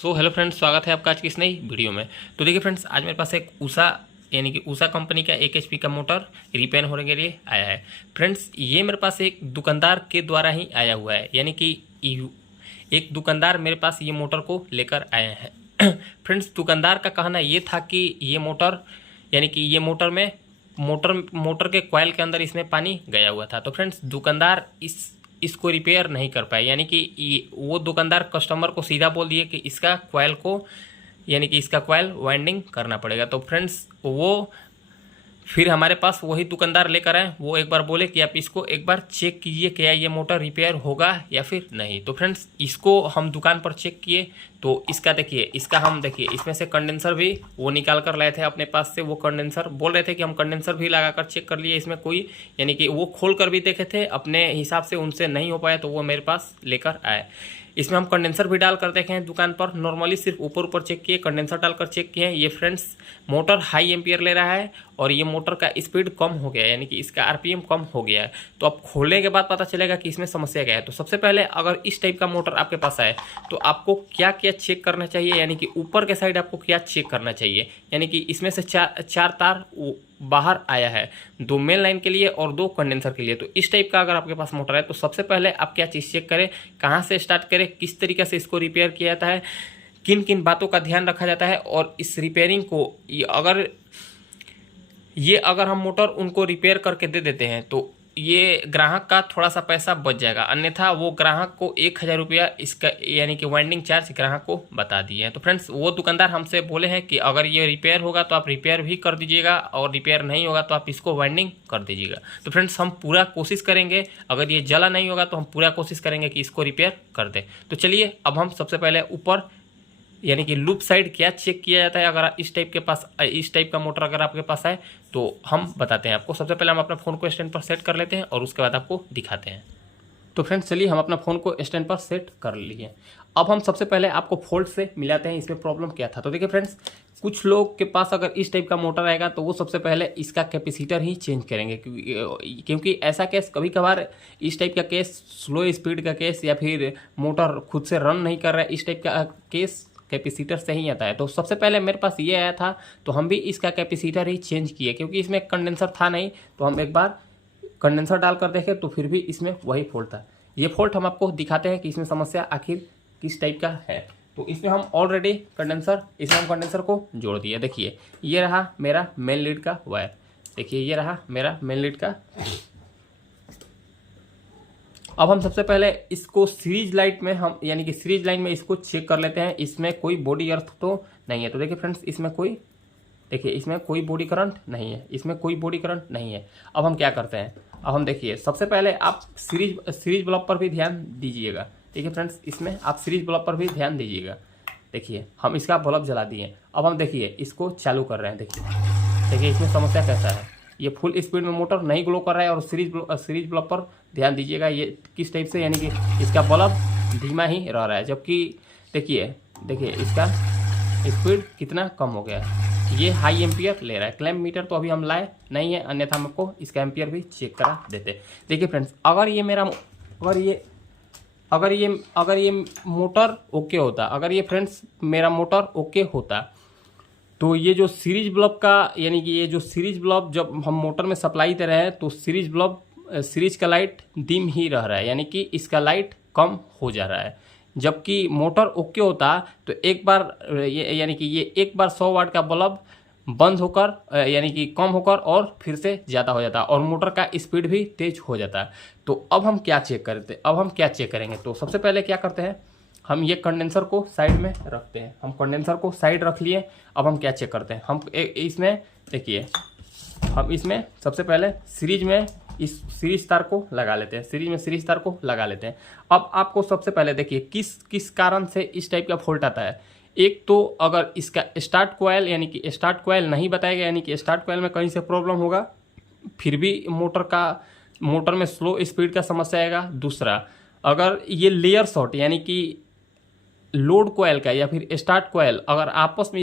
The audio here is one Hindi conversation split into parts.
हेलो फ्रेंड्स, स्वागत है आपका आज की इस नई वीडियो में। तो देखिए फ्रेंड्स, आज मेरे पास एक उषा यानी कि उषा कंपनी का 1 HP का मोटर रिपेयर होने के लिए आया है। फ्रेंड्स, ये मेरे पास एक दुकानदार के द्वारा ही आया हुआ है, यानी कि एक दुकानदार मेरे पास ये मोटर को लेकर आए हैं। फ्रेंड्स, दुकानदार का कहना ये था कि ये मोटर यानी कि ये मोटर में मोटर के कॉइल के अंदर इसमें पानी गया हुआ था। तो फ्रेंड्स, दुकानदार इसको रिपेयर नहीं कर पाए, यानी कि वो दुकानदार कस्टमर को सीधा बोल दिए कि इसका कॉइल को यानी कि इसका कॉइल वाइंडिंग करना पड़ेगा। तो फ्रेंड्स, वो फिर हमारे पास वही दुकानदार लेकर आए। वो एक बार बोले कि आप इसको एक बार चेक कीजिए क्या ये मोटर रिपेयर होगा या फिर नहीं। तो फ्रेंड्स, इसको हम दुकान पर चेक किए तो इसका देखिए, इसमें से कंडेंसर भी वो निकाल कर लाए थे अपने पास से। वो कंडेंसर बोल रहे थे कि हम कंडेंसर भी लगाकर चेक कर लिए, इसमें कोई यानी कि वो खोल कर भी देखे थे अपने हिसाब से, उनसे नहीं हो पाया तो वो मेरे पास लेकर आए। इसमें हम कंडेंसर भी डाल कर देखे हैं दुकान पर, नॉर्मली सिर्फ ऊपर ऊपर चेक किए, कंडेंसर डालकर चेक किए हैं। ये फ्रेंड्स, मोटर हाई एम्पियर ले रहा है और ये मोटर का स्पीड कम हो गया है, यानी कि इसका RPM कम हो गया है। तो अब खोलने के बाद पता चलेगा कि इसमें समस्या क्या है। तो सबसे पहले अगर इस टाइप का मोटर आपके पास आए तो आपको क्या क्या चेक करना चाहिए, यानी कि ऊपर के साइड आपको क्या चेक करना चाहिए। यानी कि इसमें से चार तार बाहर आया है, 2 मेन लाइन के लिए और 2 कंडेंसर के लिए। तो इस टाइप का अगर आपके पास मोटर है तो सबसे पहले आप क्या चीज़ चेक करें, कहाँ से स्टार्ट करें, किस तरीके से इसको रिपेयर किया जाता है, किन किन बातों का ध्यान रखा जाता है। और इस रिपेयरिंग को अगर हम मोटर उनको रिपेयर करके दे देते हैं तो ये ग्राहक का थोड़ा सा पैसा बच जाएगा, अन्यथा वो ग्राहक को 1000 रुपया इसका यानी कि वाइंडिंग चार्ज ग्राहक को बता दिए हैं। तो फ्रेंड्स, वो दुकानदार हमसे बोले हैं कि अगर ये रिपेयर होगा तो आप रिपेयर भी कर दीजिएगा और रिपेयर नहीं होगा तो आप इसको वाइंडिंग कर दीजिएगा। तो फ्रेंड्स, हम पूरा कोशिश करेंगे, अगर ये जला नहीं होगा तो हम पूरा कोशिश करेंगे कि इसको रिपेयर कर दें। तो चलिए, अब हम सबसे पहले ऊपर यानी कि लूप साइड क्या चेक किया जाता है अगर इस टाइप का मोटर अगर आपके पास है तो हम बताते हैं आपको। सबसे पहले हम अपना फ़ोन को स्टैंड पर सेट कर लेते हैं और उसके बाद आपको दिखाते हैं। तो फ्रेंड्स, चलिए हम अपना फ़ोन को स्टैंड पर सेट कर लिए। अब हम सबसे पहले आपको फॉल्ट से मिलाते हैं इसमें प्रॉब्लम क्या था। तो देखिए फ्रेंड्स, कुछ लोग के पास अगर इस टाइप का मोटर आएगा तो वो सबसे पहले इसका कैपेसिटर ही चेंज करेंगे, क्योंकि ऐसा केस कभी कभार इस टाइप का केस, स्लो स्पीड का केस या फिर मोटर खुद से रन नहीं कर रहा है, इस टाइप का केस कैपेसिटर से ही आता है। तो सबसे पहले मेरे पास ये आया था तो हम भी इसका कैपेसिटर ही चेंज किए, क्योंकि इसमें कंडेंसर था नहीं। तो हम एक बार कंडेंसर डालकर देखे तो फिर भी इसमें वही फॉल्ट था। ये फॉल्ट हम आपको दिखाते हैं कि इसमें समस्या आखिर किस टाइप का है। तो इसमें हम ऑलरेडी कंडेंसर को जोड़ दिया। देखिए, ये रहा मेरा मेन लीड का वायर, देखिए ये रहा मेरा मेन लीड का। अब हम सबसे पहले इसको सीरीज लाइट में यानी कि सीरीज लाइन में इसको चेक कर लेते हैं, इसमें कोई बॉडी अर्थ तो नहीं है। तो देखिए फ्रेंड्स, इसमें कोई बॉडी करंट नहीं है, इसमें कोई बॉडी करंट नहीं है। अब हम क्या करते हैं, अब हम देखिए, सबसे पहले आप सीरीज बल्ब पर भी ध्यान दीजिएगा। देखिए फ्रेंड्स, इसमें आप सीरीज बल्ब पर भी ध्यान दीजिएगा। देखिए, हम इसका बल्ब जला दिए। अब हम देखिए इसको चालू कर रहे हैं। देखिए इसमें समस्या कैसा है, ये फुल स्पीड में मोटर नहीं ग्लो कर रहा है। और सीरीज बल्ब पर ध्यान दीजिएगा, ये किस टाइप से, यानी कि इसका बल्ब धीमा ही रह रहा है, जबकि देखिए इसका स्पीड कितना कम हो गया है। ये हाई एम्पियर ले रहा है। क्लैम्प मीटर तो अभी हम लाए नहीं है, अन्यथा हम आपको इसका एम्पियर भी चेक करा देते। देखिए फ्रेंड्स, अगर ये मोटर ओके होता, अगर ये फ्रेंड्स मेरा मोटर ओके होता तो ये जो सीरीज बल्ब का यानी कि ये जो सीरीज बल्ब जब हम मोटर में सप्लाई दे रहे हैं तो सीरीज का लाइट डिम ही रह रहा है, यानी कि इसका लाइट कम हो जा रहा है। जबकि मोटर ओके होता तो एक बार 100 वाट का बल्ब बंद होकर यानी कि कम होकर और फिर से ज़्यादा हो जाता और मोटर का स्पीड भी तेज हो जाता। तो अब हम क्या चेक करेंगे, तो सबसे पहले क्या करते हैं, हम ये कंडेंसर को साइड में रखते हैं। हम कंडेंसर को साइड रख लिए। अब हम क्या चेक करते हैं, हम इसमें देखिए, हम इसमें सबसे पहले इस सीरीज तार को लगा लेते हैं। अब आपको सबसे पहले देखिए किस कारण से इस टाइप का फॉल्ट आता है। एक तो अगर इसका स्टार्ट कॉइल नहीं बताया गया, यानी कि स्टार्ट कॉइल में कहीं से प्रॉब्लम होगा, फिर भी मोटर में स्लो स्पीड का समस्या आएगा। दूसरा, अगर ये लेयर शॉर्ट यानी कि लोड कॉइल का या फिर स्टार्ट कॉइल अगर आपस में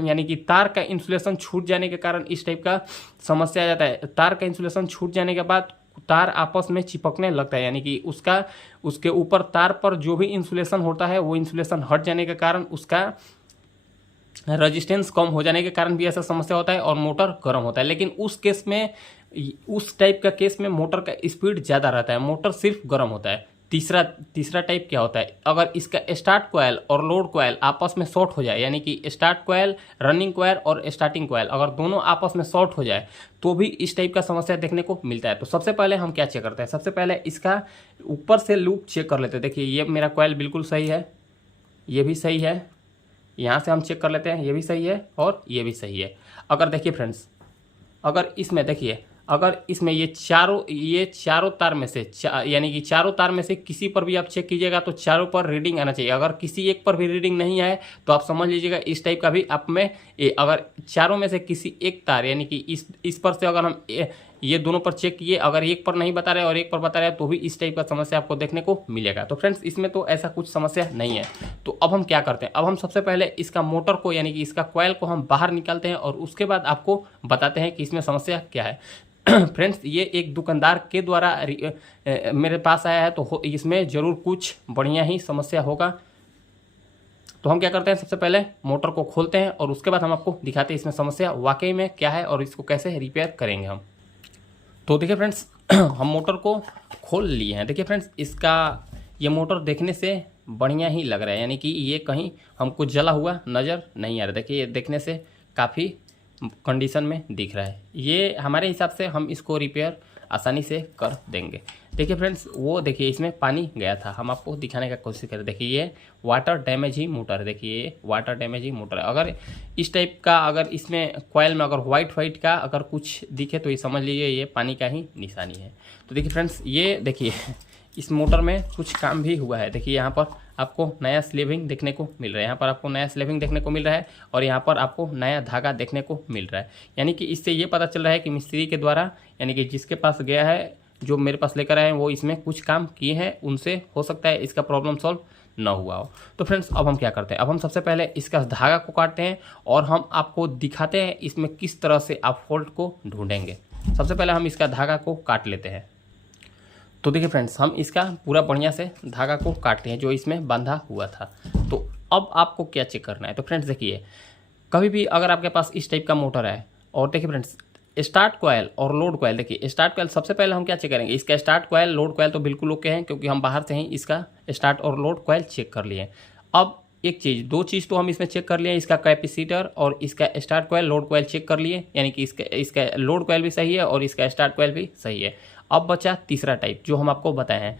यानी कि तार का इंसुलेशन छूट जाने के कारण इस टाइप का समस्या आ जाता है। तार का इंसुलेशन छूट जाने के बाद तार आपस में चिपकने लगता है, यानी कि उसके ऊपर तार पर जो भी इंसुलेशन होता है वो इंसुलेशन हट जाने के कारण उसका रेजिस्टेंस कम हो जाने के कारण भी ऐसा समस्या होता है और मोटर गर्म होता है। लेकिन उस केस में, उस टाइप का केस में मोटर का स्पीड ज़्यादा रहता है, मोटर सिर्फ गर्म होता है। तीसरा टाइप क्या होता है, अगर इसका स्टार्ट कॉइल और लोड कॉइल आपस में शॉर्ट हो जाए, यानी कि स्टार्ट कॉइल, रनिंग कॉइल और स्टार्टिंग कॉइल अगर दोनों आपस में शॉर्ट हो जाए तो भी इस टाइप का समस्या देखने को मिलता है। तो सबसे पहले हम क्या चेक करते हैं, सबसे पहले इसका ऊपर से लूप चेक कर लेते हैं। देखिए ये मेरा कॉइल बिल्कुल सही है, ये भी सही है, यहाँ से हम चेक कर लेते हैं, ये भी सही है और ये भी सही है। अगर देखिए फ्रेंड्स, अगर इसमें देखिए, अगर इसमें ये चारों तार में से यानी कि चारों तार में से किसी पर भी आप चेक कीजिएगा तो चारों पर रीडिंग आना चाहिए। अगर किसी एक पर भी रीडिंग नहीं आए तो आप समझ लीजिएगा इस टाइप का भी आप में अगर चारों में से किसी एक तार, यानी कि इस पर से अगर हम ये दोनों पर चेक किए, अगर एक पर नहीं बता रहे और एक पर बता रहे तो भी इस टाइप का समस्या आपको देखने को मिलेगा। तो फ्रेंड्स इसमें तो ऐसा कुछ समस्या नहीं है। तो अब हम क्या करते हैं, अब हम सबसे पहले इसका मोटर को, यानी कि इसका कॉइल को हम बाहर निकालते हैं और उसके बाद आपको बताते हैं कि इसमें समस्या क्या है। फ्रेंड्स ये एक दुकानदार के द्वारा मेरे पास आया है, तो इसमें ज़रूर कुछ बढ़िया ही समस्या होगा। तो हम क्या करते हैं, सबसे पहले मोटर को खोलते हैं और उसके बाद हम आपको दिखाते हैं इसमें समस्या वाकई में क्या है और इसको कैसे रिपेयर करेंगे हम। तो देखिए फ्रेंड्स, हम मोटर को खोल लिए हैं। देखिए फ्रेंड्स, इसका ये मोटर देखने से बढ़िया ही लग रहा है, यानी कि ये कहीं हमको जला हुआ नज़र नहीं आ रहा। देखिए ये देखने से काफ़ी कंडीशन में दिख रहा है। ये हमारे हिसाब से हम इसको रिपेयर आसानी से कर देंगे। देखिए फ्रेंड्स, वो देखिए इसमें पानी गया था, हम आपको दिखाने का कोशिश करें। देखिए ये वाटर डैमेज ही मोटर है, देखिए ये वाटर डैमेज ही मोटर है। अगर इस टाइप का, अगर इसमें कॉइल में अगर वाइट का अगर कुछ दिखे तो ये समझ लीजिए ये पानी का ही निशानी है। तो देखिए फ्रेंड्स, ये देखिए इस मोटर में कुछ काम भी हुआ है। देखिए यहाँ पर आपको नया स्लीविंग देखने को मिल रहा है, यहाँ पर आपको नया स्लीविंग देखने को मिल रहा है और यहाँ पर आपको नया धागा देखने को मिल रहा है। यानी कि इससे ये पता चल रहा है कि मिस्त्री के द्वारा, यानी कि जिसके पास गया है, जो मेरे पास लेकर आए हैं, वो इसमें कुछ काम किए हैं, उनसे हो सकता है इसका प्रॉब्लम सॉल्व ना हुआ हो। तो फ्रेंड्स अब हम क्या करते हैं, अब हम सबसे पहले इसका धागा को काटते हैं और हम आपको दिखाते हैं इसमें किस तरह से आप फॉल्ट को ढूंढेंगे। सबसे पहले हम इसका धागा को काट लेते हैं। तो देखिए फ्रेंड्स, हम इसका पूरा बढ़िया से धागा को काटते हैं जो इसमें बंधा हुआ था। तो अब आपको क्या चेक करना है, तो फ्रेंड्स देखिए, कभी भी अगर आपके पास इस टाइप का मोटर है और देखिए फ्रेंड्स, स्टार्ट कॉइल और लोड कॉइल, देखिए स्टार्ट कॉइल सबसे पहले हम क्या चेक करेंगे, इसका स्टार्ट कॉइल, लोड कॉइल तो बिल्कुल ओके हैं क्योंकि हम बाहर से ही इसका स्टार्ट और लोड कॉइल चेक कर लिए। अब एक चीज़, दो चीज़ तो हम इसमें चेक कर लिए, इसका कैपेसिटर और इसका start coil, load coil check कर लिए, यानी कि इसका लोड कॉइल भी सही है और इसका स्टार्ट कॉइल भी सही है। अब बचा तीसरा टाइप जो हम आपको बताए हैं,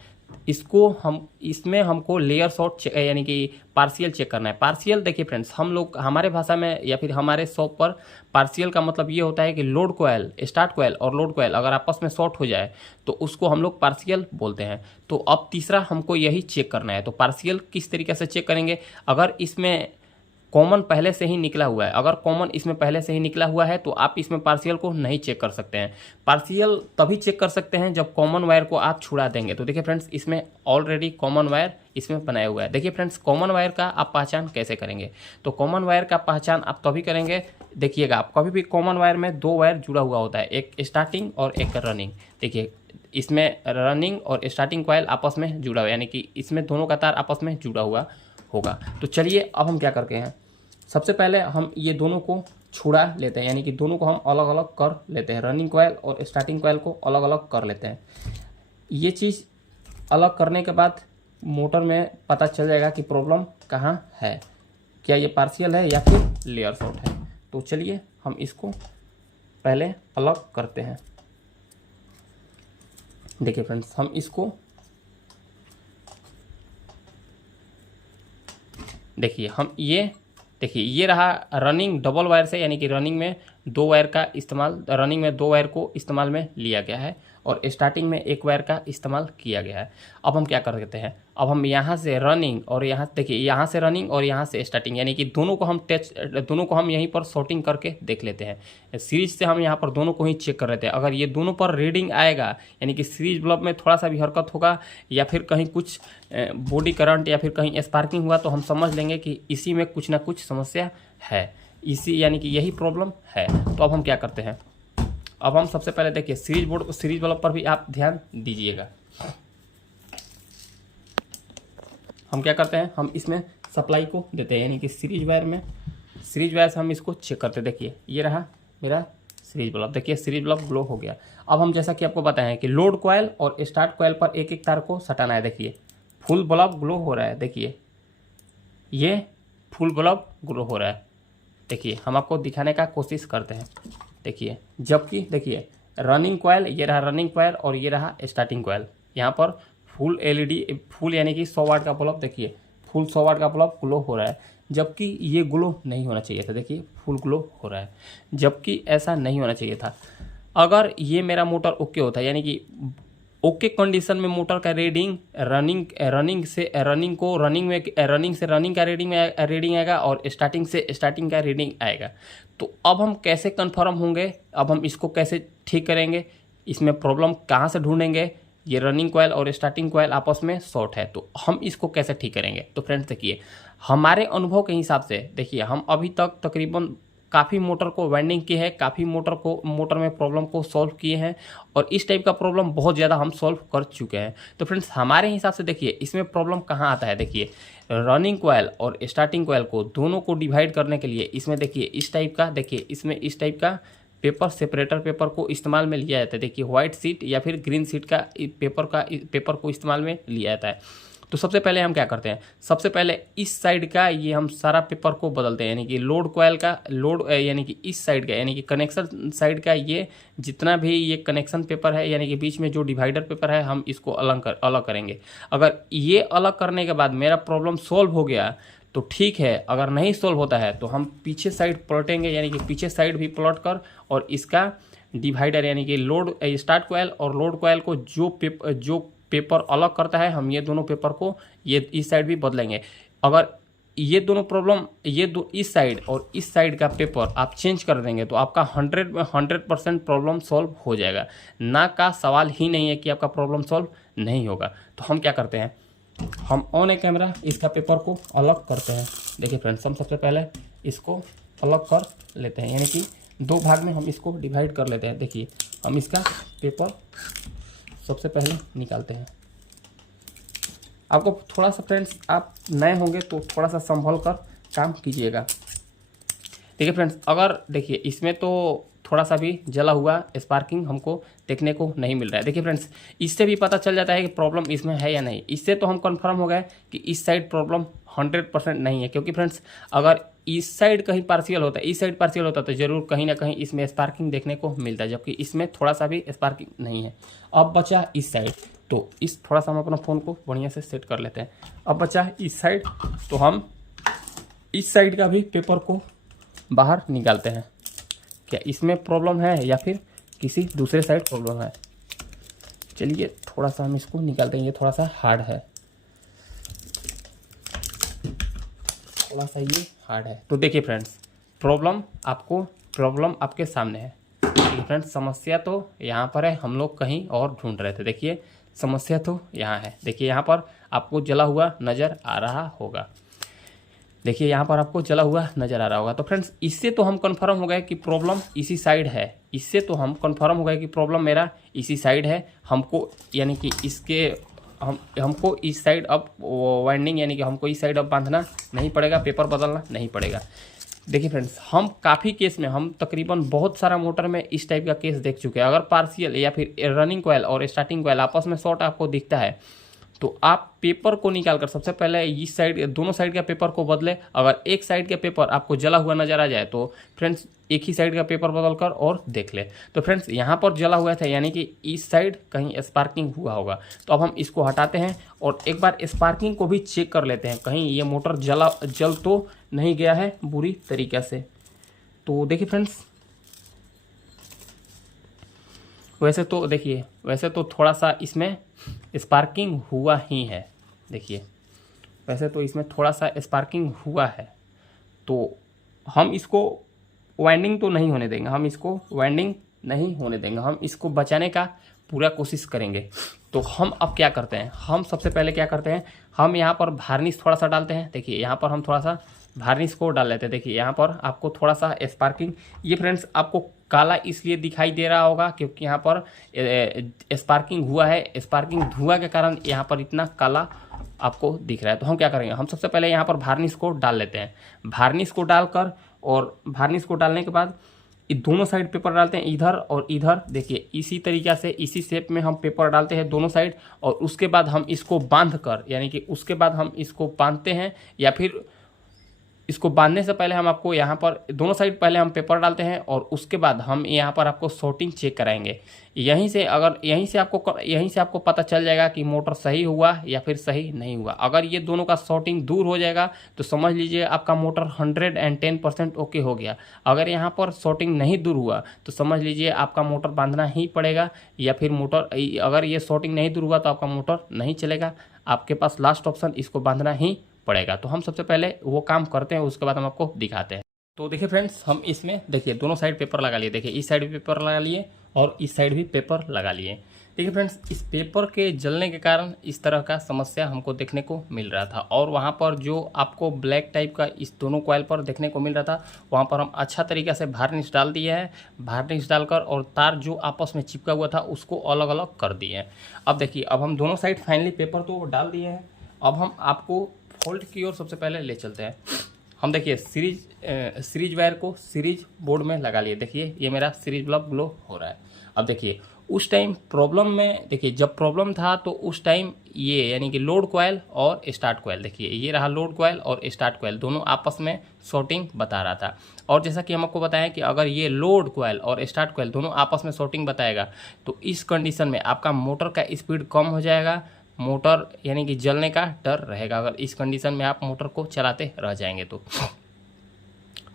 इसमें हमको लेयर शॉर्ट यानी कि पार्शियल चेक करना है। पार्शियल देखिए फ्रेंड्स, हम लोग हमारे भाषा में या फिर हमारे शॉप पर पार्शियल का मतलब ये होता है कि लोड कॉइल, स्टार्ट कॉइल और लोड कॉइल अगर आपस में शॉर्ट हो जाए तो उसको हम लोग पार्शियल बोलते हैं। तो अब तीसरा हमको यही चेक करना है। तो पार्शियल किस तरीके से चेक करेंगे, अगर इसमें कॉमन पहले से ही निकला हुआ है, अगर कॉमन इसमें पहले से ही निकला हुआ है तो आप इसमें पार्शियल को नहीं चेक कर सकते हैं। पार्शियल तभी चेक कर सकते हैं जब कॉमन वायर को आप छुड़ा देंगे। तो देखिए फ्रेंड्स, इसमें ऑलरेडी कॉमन वायर इसमें बनाया हुआ है। देखिए फ्रेंड्स, कॉमन वायर का आप पहचान कैसे करेंगे, तो कॉमन वायर का पहचान आप तभी करेंगे, देखिएगा आप कभी भी कॉमन वायर में दो वायर जुड़ा हुआ होता है, एक स्टार्टिंग और एक रनिंग। देखिए इसमें रनिंग और स्टार्टिंग कॉइल आपस में जुड़ा हुआ, यानी कि इसमें दोनों का तार आपस में जुड़ा हुआ होगा। तो चलिए अब हम क्या करते हैं, सबसे पहले हम ये दोनों को छुड़ा लेते हैं, यानी कि दोनों को हम अलग अलग कर लेते हैं, रनिंग कॉइल और स्टार्टिंग कॉइल को अलग अलग कर लेते हैं। ये चीज़ अलग करने के बाद मोटर में पता चल जाएगा कि प्रॉब्लम कहाँ है, क्या ये पार्शियल है या फिर लेयर शॉर्ट है। तो चलिए हम इसको पहले अलग करते हैं। देखिए फ्रेंड्स, हम इसको देखिए ये रहा रनिंग डबल वायर से, यानी कि रनिंग में दो वायर को इस्तेमाल में लिया गया है और स्टार्टिंग में एक वायर का इस्तेमाल किया गया है। अब हम क्या करते हैं, अब हम यहाँ से रनिंग और यहाँ देखिए यहाँ से रनिंग और यहाँ से स्टार्टिंग, यानी कि दोनों को हम यहीं पर शॉर्टिंग करके देख लेते हैं। सीरीज से हम यहाँ पर दोनों को ही चेक कर लेते हैं। अगर ये दोनों पर रीडिंग आएगा, यानी कि सीरीज बल्ब में थोड़ा सा भी हरकत होगा या फिर कहीं कुछ बॉडी करंट या फिर कहीं स्पार्किंग हुआ तो हम समझ लेंगे कि इसी में कुछ ना कुछ समस्या है, यानी कि यही प्रॉब्लम है। तो अब हम क्या करते हैं, अब हम सबसे पहले देखिए सीरीज बोर्ड, सीरीज बल्ब पर भी आप ध्यान दीजिएगा। हम क्या करते हैं, हम इसमें सप्लाई को देते हैं, यानी कि सीरीज वायर में, सीरीज वायर से हम इसको चेक करते हैं। देखिए ये रहा मेरा सीरीज बल्ब, देखिए सीरीज बल्ब ग्लो हो गया। अब हम जैसा कि आपको बताएं कि लोड कॉइल और स्टार्ट कॉइल पर एक एक तार को सटाना है। देखिए फुल बल्ब ग्लो हो रहा है, देखिए ये फुल बल्ब ग्लो हो रहा है। देखिए हम आपको दिखाने का कोशिश करते हैं। देखिए जबकि देखिए रनिंग कॉइल, ये रहा रनिंग कॉइल और ये रहा स्टार्टिंग कॉइल। यहाँ पर फुल एलईडी, फुल यानी कि 100 वाट का बल्ब, देखिए फुल 100 वाट का बल्ब ग्लो हो रहा है, जबकि ये ग्लो नहीं होना चाहिए था। देखिए फुल ग्लो हो रहा है, जबकि ऐसा नहीं होना चाहिए था। अगर ये मेरा मोटर ओके होता, यानी कि ओके कंडीशन में मोटर का रीडिंग रनिंग से रनिंग का रीडिंग आएगा और स्टार्टिंग से स्टार्टिंग का रीडिंग आएगा। तो अब हम कैसे कंफर्म होंगे, अब हम इसको कैसे ठीक करेंगे, इसमें प्रॉब्लम कहाँ से ढूंढेंगे। ये रनिंग कॉइल और स्टार्टिंग कॉइल आपस में शॉर्ट है, तो हम इसको कैसे ठीक करेंगे। तो फ्रेंड्स देखिए हमारे अनुभव के हिसाब से, देखिए हम अभी तक तकरीबन काफ़ी मोटर को वाइंडिंग की है, काफ़ी मोटर में प्रॉब्लम को सॉल्व किए हैं और इस टाइप का प्रॉब्लम बहुत ज़्यादा हम सॉल्व कर चुके हैं। तो फ्रेंड्स हमारे हिसाब से देखिए इसमें प्रॉब्लम कहाँ आता है। देखिए रनिंग कॉइल और स्टार्टिंग कॉइल को दोनों को डिवाइड करने के लिए इसमें देखिए इस टाइप का, देखिए इसमें इस टाइप का पेपर, सेपरेटर पेपर को इस्तेमाल में लिया जाता है। देखिए व्हाइट सीट या फिर ग्रीन सीट का पेपर को इस्तेमाल में लिया जाता है। तो सबसे पहले हम क्या करते हैं, सबसे पहले इस साइड का ये हम सारा पेपर को बदलते हैं, यानी कि लोड कॉइल का यानी कि इस साइड का, यानी कि कनेक्शन साइड का ये जितना भी ये कनेक्शन पेपर है, यानी कि बीच में जो डिवाइडर पेपर है, हम इसको अलग करेंगे। अगर ये अलग करने के बाद मेरा प्रॉब्लम सॉल्व हो गया तो ठीक है, अगर नहीं सॉल्व होता है तो हम पीछे साइड पलटेंगे, यानी कि पीछे साइड भी पलट कर और इसका डिवाइडर यानी कि लोड स्टार्ट कॉइल और लोड कॉइल को जो पेपर अलग करता है, हम ये दोनों पेपर को ये इस साइड भी बदलेंगे। अगर ये दोनों प्रॉब्लम इस साइड और इस साइड का पेपर आप चेंज कर देंगे तो आपका 100% प्रॉब्लम सॉल्व हो जाएगा। ना का सवाल ही नहीं है कि आपका प्रॉब्लम सॉल्व नहीं होगा। तो हम क्या करते हैं, हम ऑन ए कैमरा इसका पेपर को अलग करते हैं। देखिए फ्रेंड्स हम सबसे पहले इसको अलग कर लेते हैं, यानी कि दो भाग में हम इसको डिवाइड कर लेते हैं। देखिए हम इसका पेपर सबसे पहले निकालते हैं। आपको थोड़ा सा फ्रेंड्स, आप नए होंगे तो थोड़ा सा संभल कर काम कीजिएगा। देखिए फ्रेंड्स, अगर देखिए इसमें तो थोड़ा सा भी जला हुआ स्पार्किंग हमको देखने को नहीं मिल रहा है। देखिए फ्रेंड्स, इससे भी पता चल जाता है कि प्रॉब्लम इसमें है या नहीं। इससे तो हम कंफर्म हो गए कि इस साइड प्रॉब्लम 100% नहीं है, क्योंकि फ्रेंड्स अगर इस साइड कहीं पार्शियल होता है, इस साइड पार्शियल होता तो जरूर कहीं ना कहीं इसमें स्पार्किंग देखने को मिलता है, जबकि इसमें थोड़ा सा भी स्पार्किंग नहीं है। अब बचा इस साइड, तो इस थोड़ा सा हम अपना फ़ोन को बढ़िया से सेट कर लेते हैं। अब बचा इस साइड, तो हम इस साइड का भी पेपर को बाहर निकालते हैं। क्या इसमें प्रॉब्लम है या फिर किसी दूसरे साइड प्रॉब्लम है। चलिए थोड़ा सा हम इसको निकालते हैं, ये थोड़ा सा हार्ड है, थोड़ा सा ये हार्ड है। तो देखिए फ्रेंड्स, प्रॉब्लम आपके सामने है। देखिए फ्रेंड्स, समस्या तो यहाँ पर है, हम लोग कहीं और ढूंढ रहे थे। देखिए समस्या तो यहाँ है। देखिए यहाँ पर आपको जला हुआ नज़र आ रहा होगा। देखिए यहाँ पर आपको जला हुआ नज़र आ रहा होगा। तो फ्रेंड्स, इससे तो हम कंफर्म हो गए कि प्रॉब्लम इसी साइड है। इससे तो हम कंफर्म हो गए कि प्रॉब्लम मेरा इसी साइड है। हमको यानी कि हमको इस साइड अब वाइंडिंग, यानी कि हमको इस साइड अब बांधना नहीं पड़ेगा, पेपर बदलना नहीं पड़ेगा। देखिए फ्रेंड्स, हम काफ़ी केस में, हम तकरीबन बहुत सारा मोटर में इस टाइप का केस देख चुके हैं। अगर पार्शियल या फिर रनिंग कॉइल और स्टार्टिंग कॉइल आपस में शॉर्ट आपको दिखता है, तो आप पेपर को निकालकर सबसे पहले इस साइड, दोनों साइड का पेपर को बदले। अगर एक साइड का पेपर आपको जला हुआ नजर आ जाए तो फ्रेंड्स एक ही साइड का पेपर बदल कर और देख ले। तो फ्रेंड्स यहाँ पर जला हुआ था, यानी कि इस साइड कहीं स्पार्किंग हुआ होगा। तो अब हम इसको हटाते हैं और एक बार स्पार्किंग को भी चेक कर लेते हैं, कहीं ये मोटर जल तो नहीं गया है बुरी तरीके से। तो देखिए फ्रेंड्स, वैसे तो थोड़ा सा इसमें स्पार्किंग हुआ ही है। देखिए वैसे तो इसमें थोड़ा सा स्पार्किंग हुआ है, तो हम इसको वाइंडिंग तो नहीं होने देंगे, हम इसको बचाने का पूरा कोशिश करेंगे। तो हम अब क्या करते हैं, हम सबसे पहले क्या करते हैं, हम यहाँ पर वार्निश थोड़ा सा डालते हैं। देखिए यहाँ पर हम थोड़ा सा वार्निश को डाल लेते हैं। देखिए यहाँ पर आपको थोड़ा सा स्पार्किंग, ये फ्रेंड्स आपको काला इसलिए दिखाई दे रहा होगा क्योंकि यहाँ पर स्पार्किंग हुआ है। स्पार्किंग धुआं के कारण यहाँ पर इतना काला आपको दिख रहा है। तो हम क्या करेंगे, हम सबसे पहले यहाँ पर वार्निश को डाल लेते हैं। वार्निश को डालकर और वार्निश को डालने के बाद ये दोनों साइड पेपर डालते हैं, इधर और इधर। देखिए इसी तरीक़ा से इसी शेप में हम पेपर डालते हैं दोनों साइड, और उसके बाद हम इसको बांध कर, यानी कि उसके बाद हम इसको बांधते हैं, या फिर इसको बांधने से पहले हम आपको यहाँ पर दोनों साइड पहले हम पेपर डालते हैं और उसके बाद हम यहाँ पर आपको शॉर्टिंग चेक कराएंगे। यहीं से आपको पता चल जाएगा कि मोटर सही हुआ या फिर सही नहीं हुआ। अगर ये दोनों का शॉर्टिंग दूर हो जाएगा तो समझ लीजिए आपका मोटर 110% ओके हो गया। अगर यहाँ पर शॉर्टिंग नहीं दूर हुआ तो समझ लीजिए आपका मोटर बांधना ही पड़ेगा, या फिर मोटर अगर ये शॉर्टिंग नहीं दूर हुआ तो आपका मोटर नहीं चलेगा। आपके पास लास्ट ऑप्शन इसको बांधना ही पड़ेगा। तो हम सबसे पहले वो काम करते हैं, उसके बाद हम आपको दिखाते हैं। तो देखिए फ्रेंड्स, हम इसमें देखिए दोनों साइड पेपर लगा लिए। देखिए इस साइड भी पेपर लगा लिए और इस साइड भी पेपर लगा लिए। देखिए फ्रेंड्स, इस पेपर के जलने के कारण इस तरह का समस्या हमको देखने को मिल रहा था, और वहाँ पर जो आपको ब्लैक टाइप का इस दोनों कॉइल पर देखने को मिल रहा था, वहाँ पर हम अच्छा तरीक़े से वार्निश डाल दिए है। वार्निश डालकर और तार जो आपस में चिपका हुआ था उसको अलग अलग कर दिए हैं। अब देखिए, अब हम दोनों साइड फाइनली पेपर तो डाल दिए हैं। अब हम आपको फॉल्ट की ओर सबसे पहले ले चलते हैं। हम देखिए सीरीज वायर को सीरीज बोर्ड में लगा लिए। देखिए ये मेरा सीरीज बल्ब ग्लो हो रहा है। अब देखिए उस टाइम प्रॉब्लम में, देखिए जब प्रॉब्लम था तो उस टाइम ये यानी कि लोड कॉइल और स्टार्ट कॉइल, देखिए ये रहा लोड कॉइल और स्टार्ट कॉइल, दोनों आपस में शॉर्टिंग बता रहा था। और जैसा कि हम आपको बताया कि अगर ये लोड कॉइल और स्टार्ट कॉइल दोनों आपस में शॉर्टिंग बताएगा तो इस कंडीशन में आपका मोटर का स्पीड कम हो जाएगा, मोटर यानी कि जलने का डर रहेगा अगर इस कंडीशन में आप मोटर को चलाते रह जाएंगे तो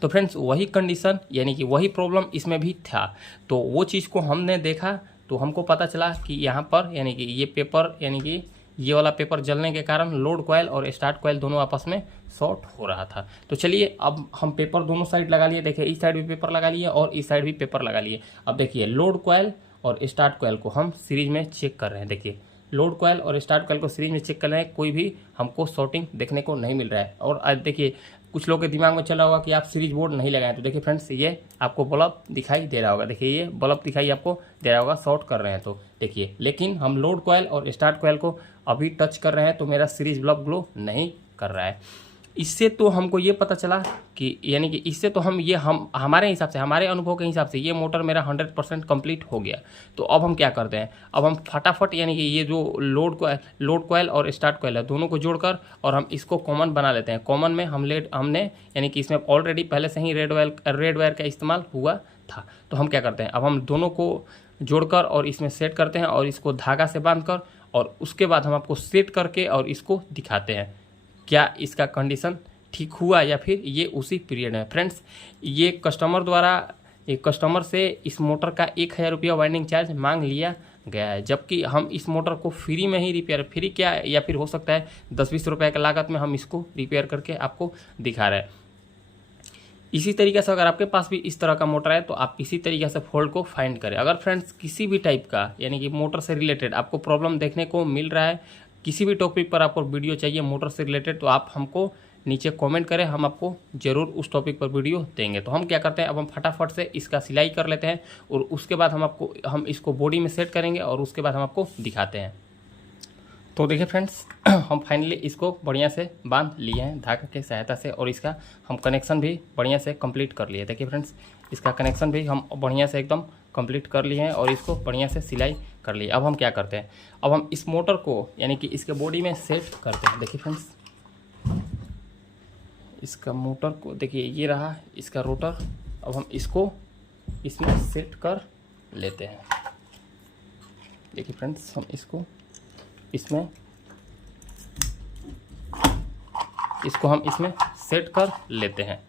फ्रेंड्स वही कंडीशन यानी कि वही प्रॉब्लम इसमें भी था। तो वो चीज़ को हमने देखा तो हमको पता चला कि यहाँ पर यानी कि ये पेपर यानी कि ये वाला पेपर जलने के कारण लोड कॉइल और स्टार्ट कॉइल दोनों आपस में शॉर्ट हो रहा था। तो चलिए अब हम पेपर दोनों साइड लगा लिए। देखिए इस साइड भी पेपर लगा लिए और इस साइड भी पेपर लगा लिए। अब देखिए लोड कॉइल और स्टार्ट कॉइल को हम सीरीज में चेक कर रहे हैं। देखिए लोड कॉइल और स्टार्ट कॉइल को सीरीज में चेक कर रहे हैं, कोई भी हमको शॉर्टिंग देखने को नहीं मिल रहा है। और आज देखिए कुछ लोगों के दिमाग में चला होगा कि आप सीरीज बोर्ड नहीं लगाएं, तो देखिए फ्रेंड्स ये आपको बल्ब दिखाई दे रहा होगा। देखिए ये बल्ब दिखाई आपको दे रहा होगा शॉर्ट कर रहे हैं तो देखिए, लेकिन हम लोड कॉइल और स्टार्ट कॉइल को अभी टच कर रहे हैं तो मेरा सीरीज बल्ब ग्लो नहीं कर रहा है। इससे तो हमको ये पता चला कि यानी कि इससे तो हम हमारे हिसाब से, हमारे अनुभव के हिसाब से ये मोटर मेरा 100% कंप्लीट हो गया। तो अब हम क्या करते हैं, अब हम फटाफट यानी कि ये जो लोड कॉइल और स्टार्ट कॉइल है दोनों को जोड़कर और हम इसको कॉमन बना लेते हैं। कॉमन में हमने यानी कि इसमें ऑलरेडी पहले से ही रेड वायर का इस्तेमाल हुआ था। तो हम क्या करते हैं, अब हम दोनों को जोड़कर और इसमें सेट करते हैं और इसको धागा से बांधकर, और उसके बाद हम आपको सेट करके और इसको दिखाते हैं क्या इसका कंडीशन ठीक हुआ या फिर ये उसी पीरियड है। फ्रेंड्स ये कस्टमर से इस मोटर का 1000 रुपया वाइंडिंग चार्ज मांग लिया गया है, जबकि हम इस मोटर को फ्री में ही रिपेयर, फ्री क्या या फिर हो सकता है 10-20 रुपये की लागत में हम इसको रिपेयर करके आपको दिखा रहे हैं। इसी तरीके से अगर आपके पास भी इस तरह का मोटर है तो आप इसी तरीके से फॉल्ट को फाइंड करें। अगर फ्रेंड्स किसी भी टाइप का यानी कि मोटर से रिलेटेड आपको प्रॉब्लम देखने को मिल रहा है, किसी भी टॉपिक पर आपको वीडियो चाहिए मोटर से रिलेटेड, तो आप हमको नीचे कमेंट करें, हम आपको ज़रूर उस टॉपिक पर वीडियो देंगे। तो हम क्या करते हैं, अब हम फटाफट से इसका सिलाई कर लेते हैं और उसके बाद हम इसको बॉडी में सेट करेंगे और उसके बाद हम आपको दिखाते हैं। तो देखिए फ्रेंड्स हम फाइनली इसको बढ़िया से बांध लिए हैं धागा की सहायता से, और इसका हम कनेक्शन भी बढ़िया से कंप्लीट कर लिए। देखिए फ्रेंड्स इसका कनेक्शन भी हम बढ़िया से एकदम कंप्लीट कर लिए हैं और इसको बढ़िया से सिलाई कर लिए। अब हम क्या करते हैं, अब हम इस मोटर को यानी कि इसके बॉडी में सेट करते हैं। देखिए फ्रेंड्स इसका मोटर को देखिए, ये रहा इसका रोटर। अब हम इसको इसमें सेट कर लेते हैं। देखिए फ्रेंड्स हम इसको हम इसमें सेट कर लेते हैं।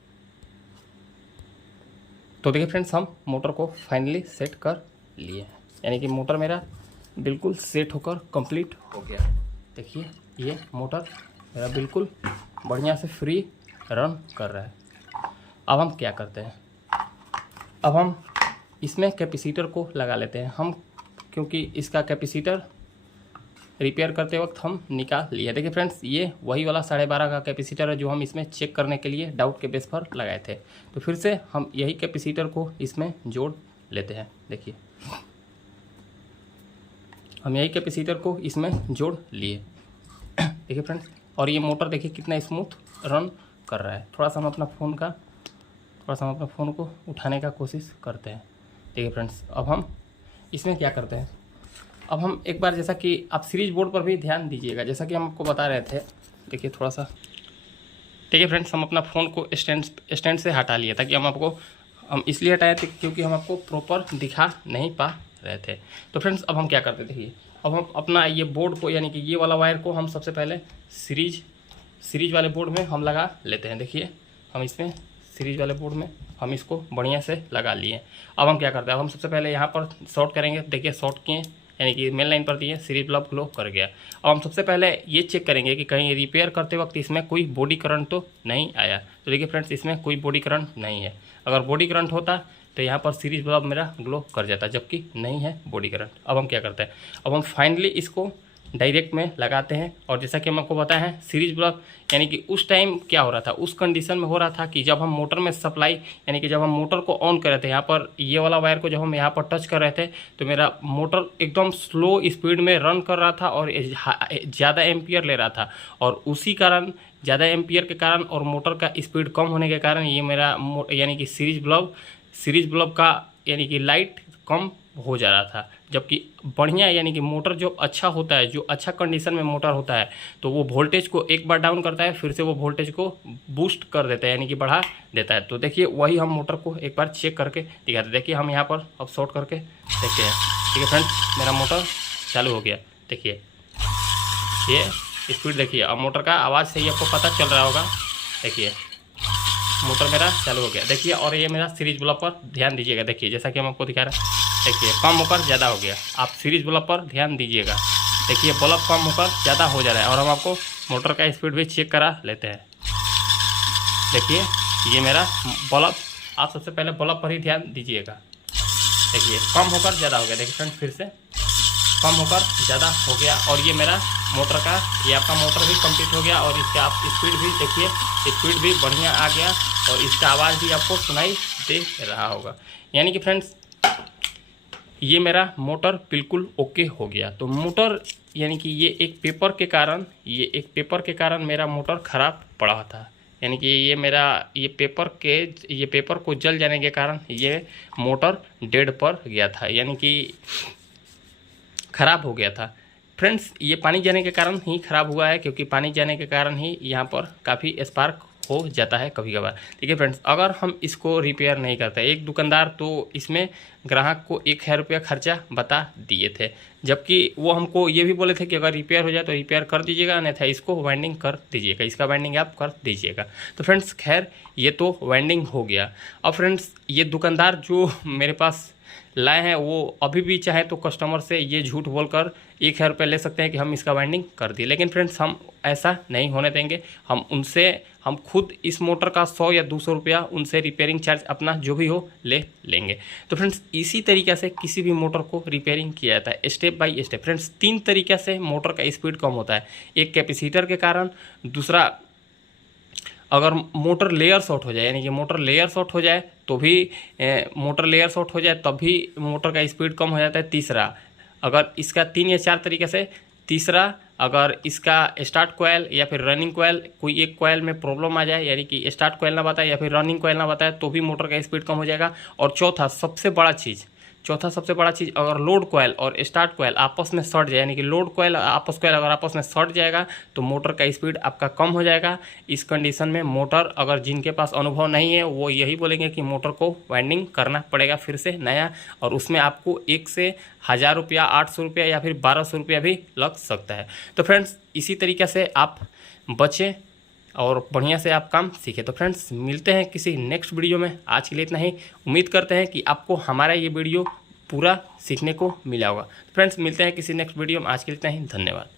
तो देखिए फ्रेंड्स हम मोटर को फाइनली सेट कर लिए हैं, यानी कि मोटर मेरा बिल्कुल सेट होकर कंप्लीट हो गया। देखिए ये मोटर मेरा बिल्कुल बढ़िया से फ्री रन कर रहा है। अब हम क्या करते हैं, अब हम इसमें कैपेसिटर को लगा लेते हैं। हम क्योंकि इसका कैपेसिटर रिपेयर करते वक्त हम निकाल लिए। देखिए फ्रेंड्स, ये वही वाला 12.5 का कैपेसिटर है जो हम इसमें चेक करने के लिए डाउट के बेस पर लगाए थे। तो फिर से हम यही कैपेसिटर को इसमें जोड़ लेते हैं। देखिए हम यही कैपेसिटर को इसमें जोड़ लिए। देखिए फ्रेंड्स, और ये मोटर देखिए कितना स्मूथ रन कर रहा है। थोड़ा सा हम अपना फ़ोन को उठाने का कोशिश करते हैं। देखिए फ्रेंड्स, अब हम इसमें क्या करते हैं, अब हम एक बार, जैसा कि आप सीरीज बोर्ड पर भी ध्यान दीजिएगा, जैसा कि हम आपको बता रहे थे। देखिए थोड़ा सा, देखिए फ्रेंड्स, हम अपना फ़ोन को स्टैंड से हटा लिए, ताकि हम इसलिए हटाए थे क्योंकि हम आपको प्रॉपर दिखा नहीं पा रहे थे। तो फ्रेंड्स, अब हम क्या करते थे, देखिए अब हम अपना ये बोर्ड को, यानी कि ये वाला वायर को हम सबसे पहले सीरीज वाले बोर्ड में हम लगा लेते हैं। देखिए हम इसमें सीरीज वाले बोर्ड में हम इसको बढ़िया से लगा लिए। अब हम क्या करते हैं, अब हम सबसे पहले यहाँ पर शॉर्ट करेंगे। देखिए शॉर्ट किए, यानी कि मेन लाइन पर दिए, सीरीज बल्ब ग्लो कर गया। अब हम सबसे पहले ये चेक करेंगे कि कहीं रिपेयर करते वक्त इसमें कोई बॉडी करंट तो नहीं आया। तो देखिए फ्रेंड्स, इसमें कोई बॉडी करंट नहीं है। अगर बॉडी करंट होता तो यहाँ पर सीरीज बल्ब मेरा ग्लो कर जाता, जबकि नहीं है बॉडी करंट। अब हम क्या करते हैं, अब हम फाइनली इसको डायरेक्ट में लगाते हैं। और जैसा कि हम आपको बताए हैं, सीरीज बल्ब यानी कि उस टाइम क्या हो रहा था, उस कंडीशन में हो रहा था कि जब हम मोटर में सप्लाई, यानी कि जब हम मोटर को ऑन कर रहे थे, यहाँ पर ये वाला वायर को जब हम यहाँ पर टच कर रहे थे, तो मेरा मोटर एकदम स्लो स्पीड में रन कर रहा था और ज़्यादा एम्पियर ले रहा था। और उसी कारण, ज़्यादा एम्पियर के कारण और मोटर का स्पीड कम होने के कारण ये मेरा यानी कि सीरीज बल्ब का यानी कि लाइट कम हो जा रहा था। जबकि बढ़िया, यानी कि मोटर जो अच्छा होता है, जो अच्छा कंडीशन में मोटर होता है, तो वो वोल्टेज को एक बार डाउन करता है, फिर से वो वोल्टेज को बूस्ट कर देता है, यानी कि बढ़ा देता है। तो देखिए वही हम मोटर को एक बार चेक करके दिखाते हैं। देखिए हम यहाँ पर अब शॉर्ट करके देखते हैं। ठीक है फ्रेंड्स, मेरा मोटर चालू हो गया। देखिए ये स्पीड देखिए, अब मोटर का आवाज़ से ही आपको पता चल रहा होगा। देखिए मोटर मेरा चालू हो गया। देखिए, और ये मेरा सीरीज बल्ब पर ध्यान दीजिएगा। देखिए जैसा कि हम आपको दिखा रहे हैं, देखिए कम होकर ज़्यादा हो गया। आप सीरीज बल्ब पर ध्यान दीजिएगा। देखिए बल्ब कम होकर ज़्यादा हो जा रहा है। और हम आपको मोटर का स्पीड भी चेक करा लेते हैं। देखिए ये मेरा बल्ब, आप सबसे पहले बल्ब पर ही ध्यान दीजिएगा। देखिए कम होकर ज़्यादा हो गया। देखिए फ्रेंड, फिर से कम होकर ज़्यादा हो गया। और ये मेरा मोटर का, ये आपका मोटर भी कंप्लीट हो गया। और इसका आप स्पीड भी देखिए, स्पीड भी बढ़िया आ गया और इसका आवाज़ भी आपको सुनाई दे रहा होगा। यानी कि फ्रेंड्स, ये मेरा मोटर बिल्कुल ओके हो गया। तो मोटर, यानी कि ये एक पेपर के कारण मेरा मोटर ख़राब पड़ा था। यानी कि ये मेरा ये पेपर को जल जाने के कारण ये मोटर डेड पर गया था, यानी कि ख़राब हो गया था। फ्रेंड्स, ये पानी जाने के कारण ही ख़राब हुआ है, क्योंकि पानी जाने के कारण ही यहाँ पर काफ़ी स्पार्क हो जाता है कभी कभार। ठीक है फ्रेंड्स, अगर हम इसको रिपेयर नहीं करते, एक दुकानदार तो इसमें ग्राहक को 1000 रुपया खर्चा बता दिए थे, जबकि वो हमको ये भी बोले थे कि अगर रिपेयर हो जाए तो रिपेयर कर दीजिएगा, अन्यथा इसको वाइंडिंग कर दीजिएगा, इसका वाइंडिंग आप कर दीजिएगा। तो फ्रेंड्स खैर, ये तो वाइंडिंग हो गया। अब फ्रेंड्स, ये दुकानदार जो मेरे पास लाए हैं, वो अभी भी चाहे तो कस्टमर से ये झूठ बोलकर 1000 रुपये ले सकते हैं कि हम इसका वाइंडिंग कर दिए। लेकिन फ्रेंड्स, हम ऐसा नहीं होने देंगे। हम खुद इस मोटर का 100 या 200 रुपया उनसे रिपेयरिंग चार्ज अपना जो भी हो ले लेंगे। तो फ्रेंड्स, इसी तरीक़े से किसी भी मोटर को रिपेयरिंग किया जाता है, स्टेप बाय स्टेप। फ्रेंड्स, 3 तरीक़े से मोटर का स्पीड कम होता है। एक कैपेसिटर के कारण, दूसरा अगर मोटर लेयर शॉर्ट हो जाए, यानी कि मोटर लेयर शॉर्ट हो जाए तो भी तब भी मोटर का स्पीड कम हो जाता है। तीसरा, अगर इसका 3 या 4 तरीके से, तीसरा अगर इसका स्टार्ट कोयल या फिर रनिंग कोयल, कोई एक कोयल में प्रॉब्लम आ जाए, यानी कि स्टार्ट कोयल ना बताए या फिर रनिंग कोयल ना बताए, तो भी मोटर का स्पीड कम हो जाएगा। और चौथा सबसे बड़ा चीज़, अगर लोड कोयल और स्टार्ट कोयल आपस में सट जाए, यानी कि लोड कोयल अगर आपस में सट जाएगा तो मोटर का स्पीड आपका कम हो जाएगा। इस कंडीशन में मोटर, अगर जिनके पास अनुभव नहीं है वो यही बोलेंगे कि मोटर को वाइंडिंग करना पड़ेगा फिर से नया, और उसमें आपको 1 से 1000 रुपया, 800 रुपया या फिर 1200 रुपया भी लग सकता है। तो फ्रेंड्स, इसी तरीके से आप बचें और बढ़िया से आप काम सीखें। तो फ्रेंड्स, मिलते हैं किसी नेक्स्ट वीडियो में। आज के लिए इतना ही। उम्मीद करते हैं कि आपको हमारा ये वीडियो पूरा सीखने को मिला होगा। फ्रेंड्स, मिलते हैं किसी नेक्स्ट वीडियो में। आज के लिए इतना ही। धन्यवाद।